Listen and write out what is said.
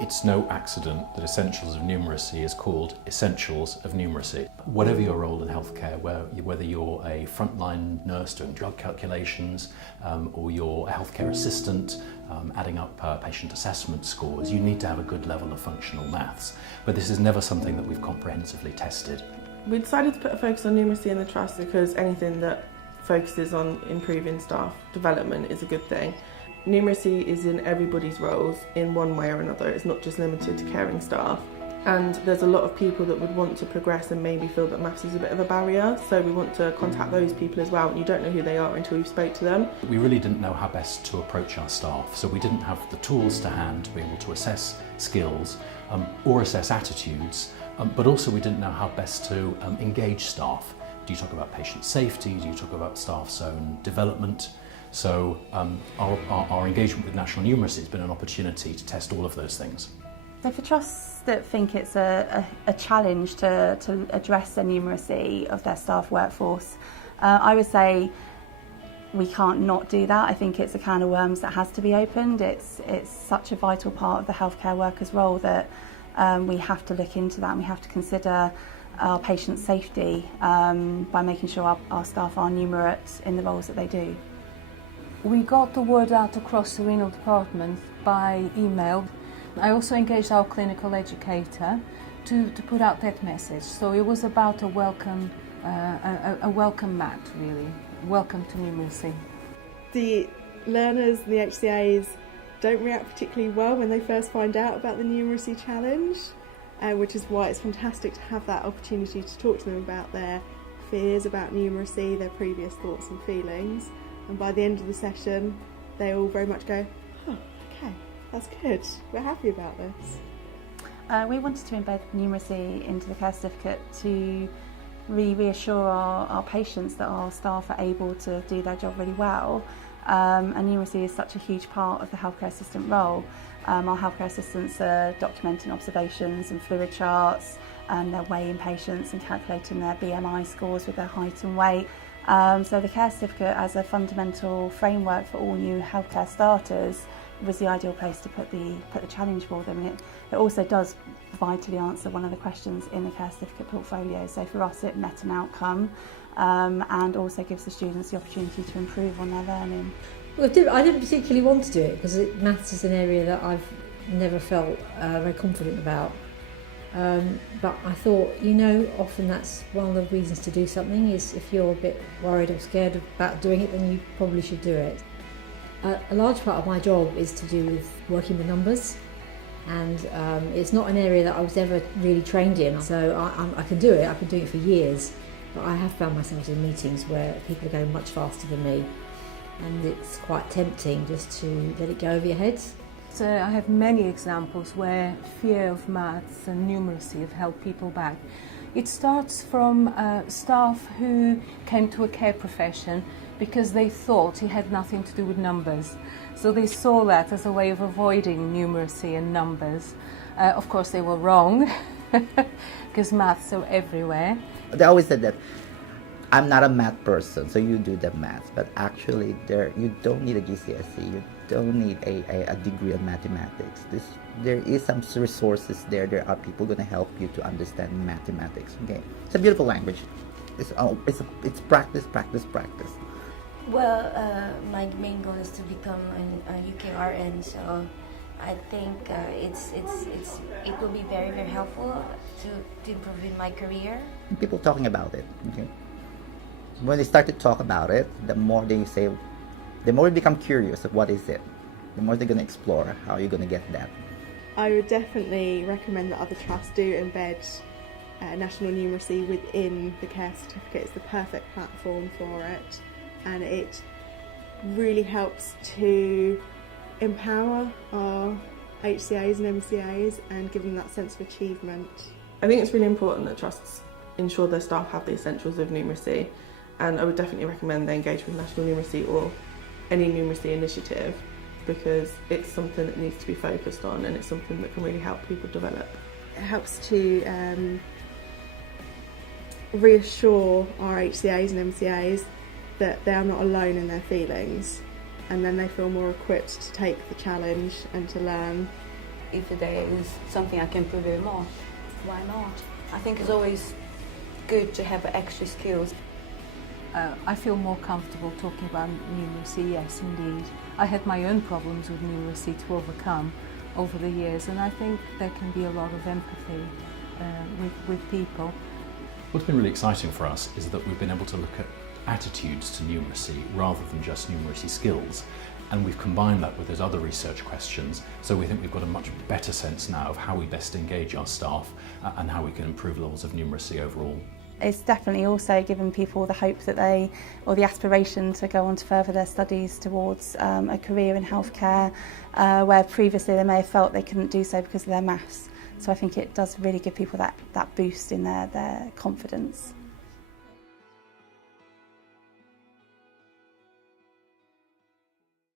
It's no accident that Essentials of Numeracy is called Essentials of Numeracy. Whatever your role in healthcare, whether you're a frontline nurse doing drug calculations, or you're a healthcare assistant adding up patient assessment scores, you need to have a good level of functional maths. But this is never something that we've comprehensively tested. We decided to put a focus on numeracy in the trust because anything that focuses on improving staff development is a good thing. Numeracy is in everybody's roles in one way or another. It's not just limited to caring staff. And there's a lot of people that would want to progress and maybe feel that maths is a bit of a barrier. So we want to contact those people as well. And you don't know who they are until you've spoke to them. We really didn't know how best to approach our staff. So we didn't have the tools to hand to be able to assess skills or assess attitudes. But also we didn't know how best to engage staff. Do you talk about patient safety? Do you talk about staff's own development? So our engagement with National Numeracy has been an opportunity to test all of those things. So for trusts that think it's a challenge to address the numeracy of their staff workforce, I would say we can't not do that. I think it's a can of worms that has to be opened. It's such a vital part of the healthcare worker's role that we have to look into that, and we have to consider our patient safety by making sure our staff are numerate in the roles that they do. We got the word out across the renal department by email. I also engaged our clinical educator to put out that message. So it was about a welcome mat, really. Welcome to numeracy. The learners and the HCAs don't react particularly well when they first find out about the numeracy challenge, which is why it's fantastic to have that opportunity to talk to them about their fears about numeracy, their previous thoughts and feelings. And by the end of the session, they all very much go, oh, okay, that's good, we're happy about this. We wanted to embed numeracy into the care certificate to really reassure our patients that our staff are able to do their job really well. And numeracy is such a huge part of the healthcare assistant role. Our healthcare assistants are documenting observations and fluid charts, and they're weighing patients and calculating their BMI scores with their height and weight. So the care certificate as a fundamental framework for all new healthcare starters was the ideal place to put the challenge for them. And it also does vitally answer one of the questions in the care certificate portfolio. So for us it met an outcome and also gives the students the opportunity to improve on their learning. Well, I didn't particularly want to do it because maths is an area that I've never felt very confident about. But I thought, often that's one of the reasons to do something is if you're a bit worried or scared about doing it, then you probably should do it. A large part of my job is to do with working with numbers, and it's not an area that I was ever really trained in, so I can do it. I've been doing it for years, but I have found myself in meetings where people are going much faster than me, and it's quite tempting just to let it go over your head. So I have many examples where fear of maths and numeracy have held people back. It starts from staff who came to a care profession because they thought it had nothing to do with numbers. So they saw that as a way of avoiding numeracy and numbers. Of course they were wrong because maths are everywhere. They always said that I'm not a math person, so you do the maths. But actually, you don't need a GCSE. You don't need a degree in mathematics. There is some resources there. There are people going to help you to understand mathematics. Okay, it's a beautiful language. It's practice, practice, practice. Well, my main goal is to become a UKRN, so I think it will be very, very helpful to improve in my career. People talking about it. Okay. When they start to talk about it, the more they become curious of what is it, the more they're going to explore how you're going to get that. I would definitely recommend that other trusts do embed National Numeracy within the care certificate. It's the perfect platform for it, and it really helps to empower our HCAs and MCAs and give them that sense of achievement. I think it's really important that trusts ensure their staff have the essentials of numeracy, and I would definitely recommend they engage with National Numeracy or any numeracy initiative, because it's something that needs to be focused on and it's something that can really help people develop. It helps to reassure our HCAs and MCAs that they are not alone in their feelings, and then they feel more equipped to take the challenge and to learn if there is something I can improve even more, why not? I think it's always good to have extra skills. I feel more comfortable talking about numeracy, yes indeed. I had my own problems with numeracy to overcome over the years, and I think there can be a lot of empathy with people. What's been really exciting for us is that we've been able to look at attitudes to numeracy rather than just numeracy skills, and we've combined that with those other research questions, so we think we've got a much better sense now of how we best engage our staff and how we can improve levels of numeracy overall. It's definitely also given people the hope that or the aspiration to go on to further their studies towards a career in healthcare, where previously they may have felt they couldn't do so because of their maths. So I think it does really give people that boost in their confidence.